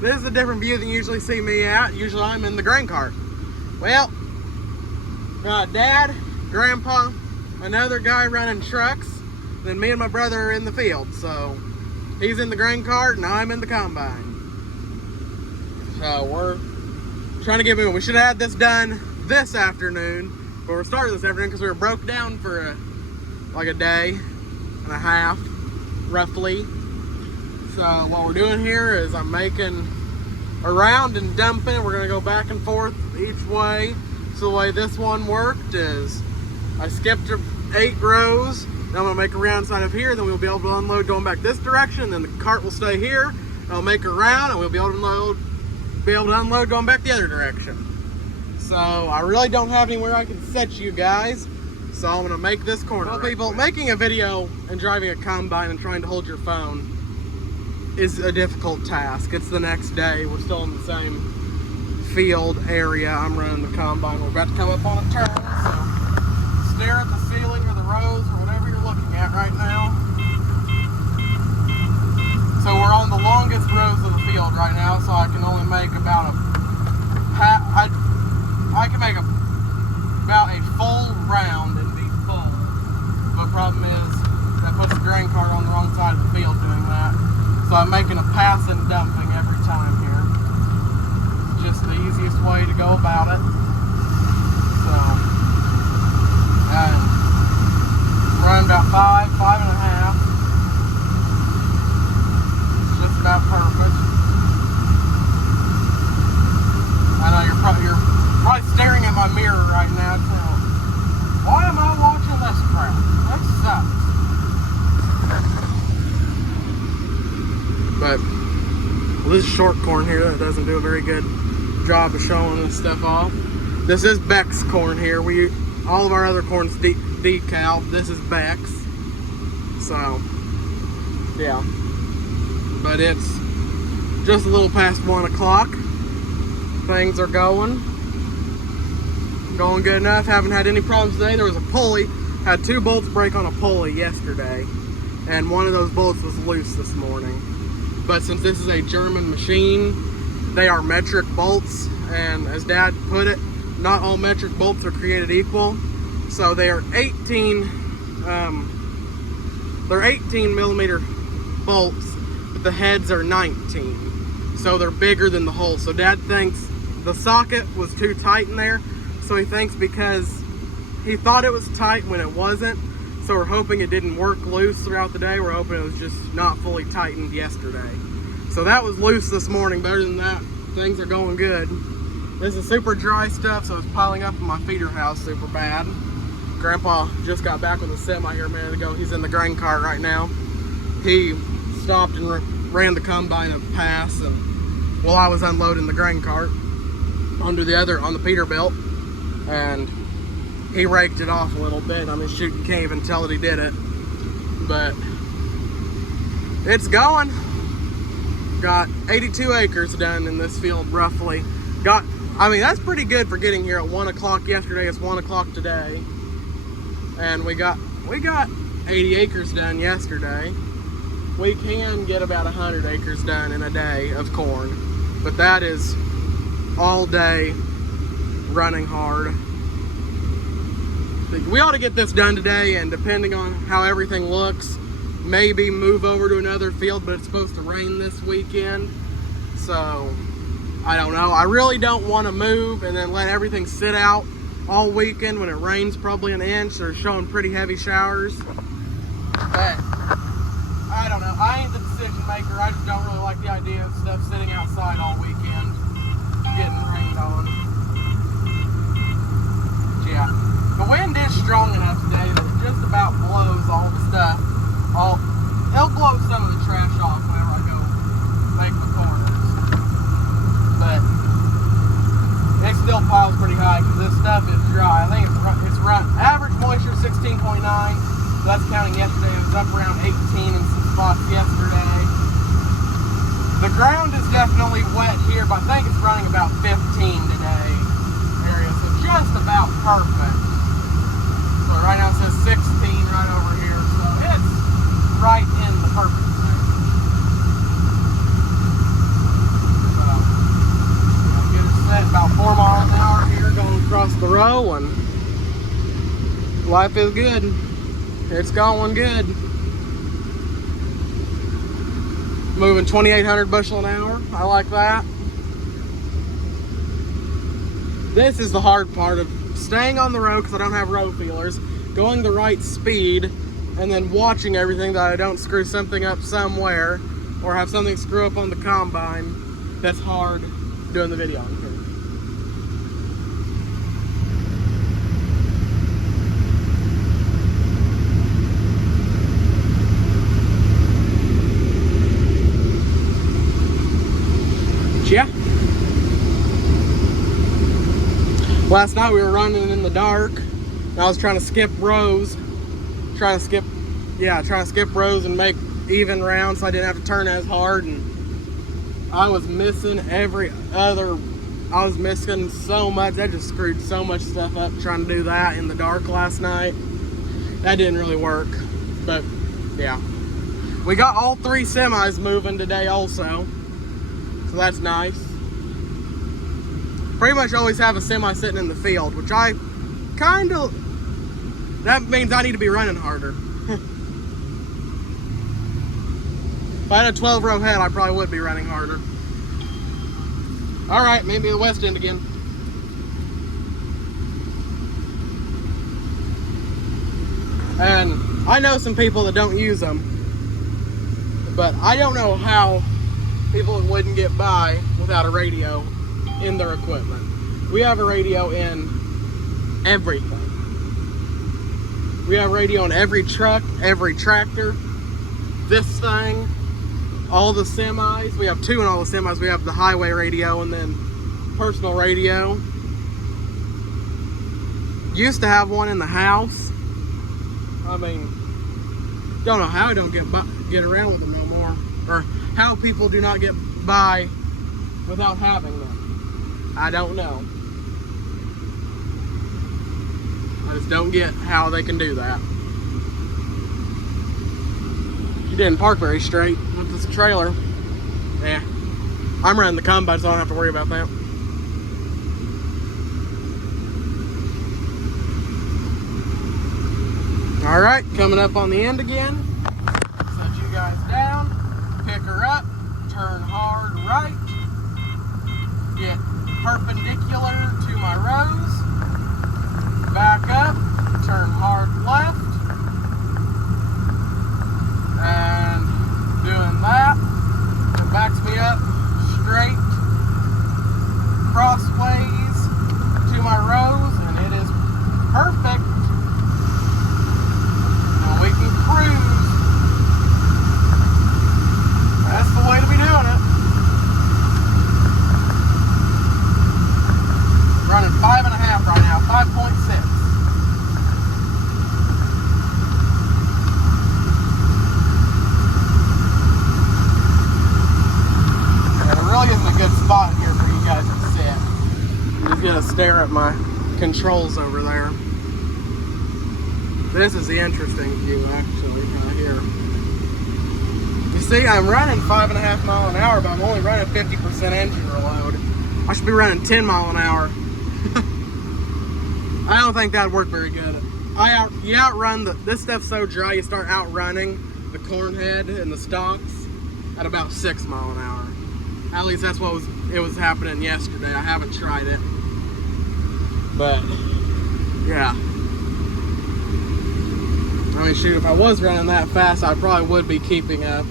This is a different view than you usually see me at. Usually I'm in the grain cart. Well, got Dad, Grandpa, another guy running trucks, then me and my brother are in the field. So he's in the grain cart and I'm in the combine. So we're trying to get moving. We should have had this done this afternoon, but we're starting this afternoon because we were broke down for like a day and a half, roughly. So what we're doing here is I'm making a round and dumping. We're gonna go back and forth each way. So the way this one worked is I skipped 8 rows. Now I'm gonna make a round side of here, then we'll be able to unload going back this direction, then the cart will stay here. I'll make a round and we'll be able to unload going back the other direction. So I really don't have anywhere I can set you guys. So I'm gonna make this corner. Well, people, making a video and driving a combine and trying to hold your phone is a difficult task. It's the next day. We're still in the same field area. I'm running the combine. We're about to come up on a turn. So stare at the ceiling or the rows or whatever you're looking at right now. So we're on the longest rows of the field right now, so I can only make about about a full round and be full. The problem is that puts the grain cart on the wrong side of the field doing that. So I'm making a pass and dumping every time here. It's just the easiest way to go about it. So, run about 5 and a half. Just about perfect. I know you're probably staring at my mirror right now. Why am I watching this crap? That sucks. But this is short corn here that doesn't do a very good job of showing this stuff off. This is Beck's corn here. All of our other corn's decal. This is Beck's. So yeah. But it's just a little past 1 o'clock. Things are going good enough. Haven't had any problems today. There was a pulley. Had 2 bolts break on a pulley yesterday, and one of those bolts was loose this morning. But since this is a German machine, they are metric bolts, and as Dad put it, not all metric bolts are created equal. So they are 18 millimeter bolts, but the heads are 19. So they're bigger than the hole. So Dad thinks the socket was too tight in there. So he thinks because he thought it was tight when it wasn't. So we're hoping it didn't work loose throughout the day. We're hoping it was just not fully tightened yesterday. So that was loose this morning. Better than that, things are going good. This is super dry stuff, so it's piling up in my feeder house super bad. Grandpa just got back with a semi here a minute ago. He's in the grain cart right now. He stopped and ran the combine a pass, and while I was unloading the grain cart on the Peterbilt, and he raked it off a little bit. I mean, shoot, you can't even tell that he did it, but it's going. Got 82 acres done in this field roughly. I mean, that's pretty good for getting here at 1 o'clock yesterday. It's 1 o'clock today, and we got 80 acres done yesterday. We can get about 100 acres done in a day of corn, but that is all day running hard. We ought to get this done today, and depending on how everything looks, maybe move over to another field, but it's supposed to rain this weekend. So I don't know. I really don't want to move and then let everything sit out all weekend when it rains probably an inch. They're showing pretty heavy showers. But I don't know. I ain't the decision maker. I just don't really like the idea of stuff sitting outside all weekend getting rained on. But yeah. The wind is strong enough today that it just about blows all the stuff. It'll blow some of the trash off whenever I go make the corners. But it still piles pretty high because this stuff is dry. I think it's right. Average moisture 16.9. So that's counting yesterday. It was up around 18 in some spots yesterday. The ground is definitely wet here, but I think it's running about 15 today. Area, so just about perfect. So right now it says 16 right over here. So it's right in the perfect zone. Life is good. It's going good. Moving 2,800 bushel an hour. I like that. This is the hard part of staying on the road because I don't have road feelers, going the right speed, and then watching everything that I don't screw something up somewhere or have something screw up on the combine. That's hard doing the video on here. Yeah. Last night we were running in the dark. And I was trying to skip rows. Trying to skip rows and make even rounds so I didn't have to turn as hard. And I was missing I was missing so much. That just screwed so much stuff up trying to do that in the dark last night. That didn't really work. But yeah. We got all 3 semis moving today also. So that's nice. Pretty much always have a semi sitting in the field, which that means I need to be running harder. If I had a 12 row head, I probably would be running harder. All right, maybe the west end again. And I know some people that don't use them, but I don't know how people wouldn't get by without a radio in their equipment. We have a radio in everything. We have radio in every truck, every tractor, this thing, all the semis. We have 2 in all the semis. We have the highway radio and then personal radio. Used to have one in the house. I mean, don't know how I don't get around with them no more, or how people do not get by without having them. I don't know. I just don't get how they can do that. You didn't park very straight with this trailer. Yeah. I'm running the combine, so I don't have to worry about that. All right, coming up on the end again. Set you guys down, pick her up, turn hard right, get perpendicular to my rows, back up, turn hard left, and doing that, it backs me up straight crossways to my rows, and it is perfect. And we can cruise. That's the way to be doing it. Running 5.5 right now, 5.6. And it really isn't a good spot here for you guys to sit. I'm just gonna stare at my controls over there. This is the interesting view actually, right here. You see, I'm running 5.5 miles an hour, but I'm only running 50% engine load. I should be running 10 miles an hour. I don't think that'd work very good. You outrun this stuff's so dry, you start outrunning the corn head and the stalks at about 6 miles an hour. At least that's what was happening yesterday. I haven't tried it. But, yeah. I mean, shoot, if I was running that fast, I probably would be keeping up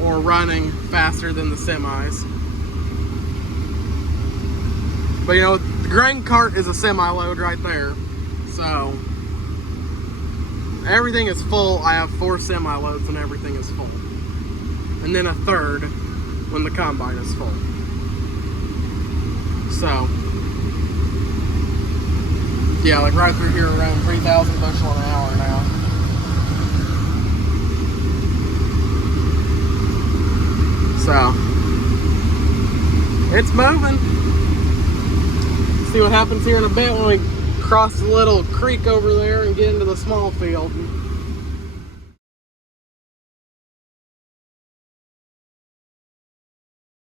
or running faster than the semis. But you know, the grain cart is a semi-load right there. So, everything is full. I have 4 semi-loads and everything is full. And then a third when the combine is full. So, yeah, like right through here around 3,000 bushel an hour now. So, it's moving. See what happens here in a bit when we cross the little creek over there and get into the small field.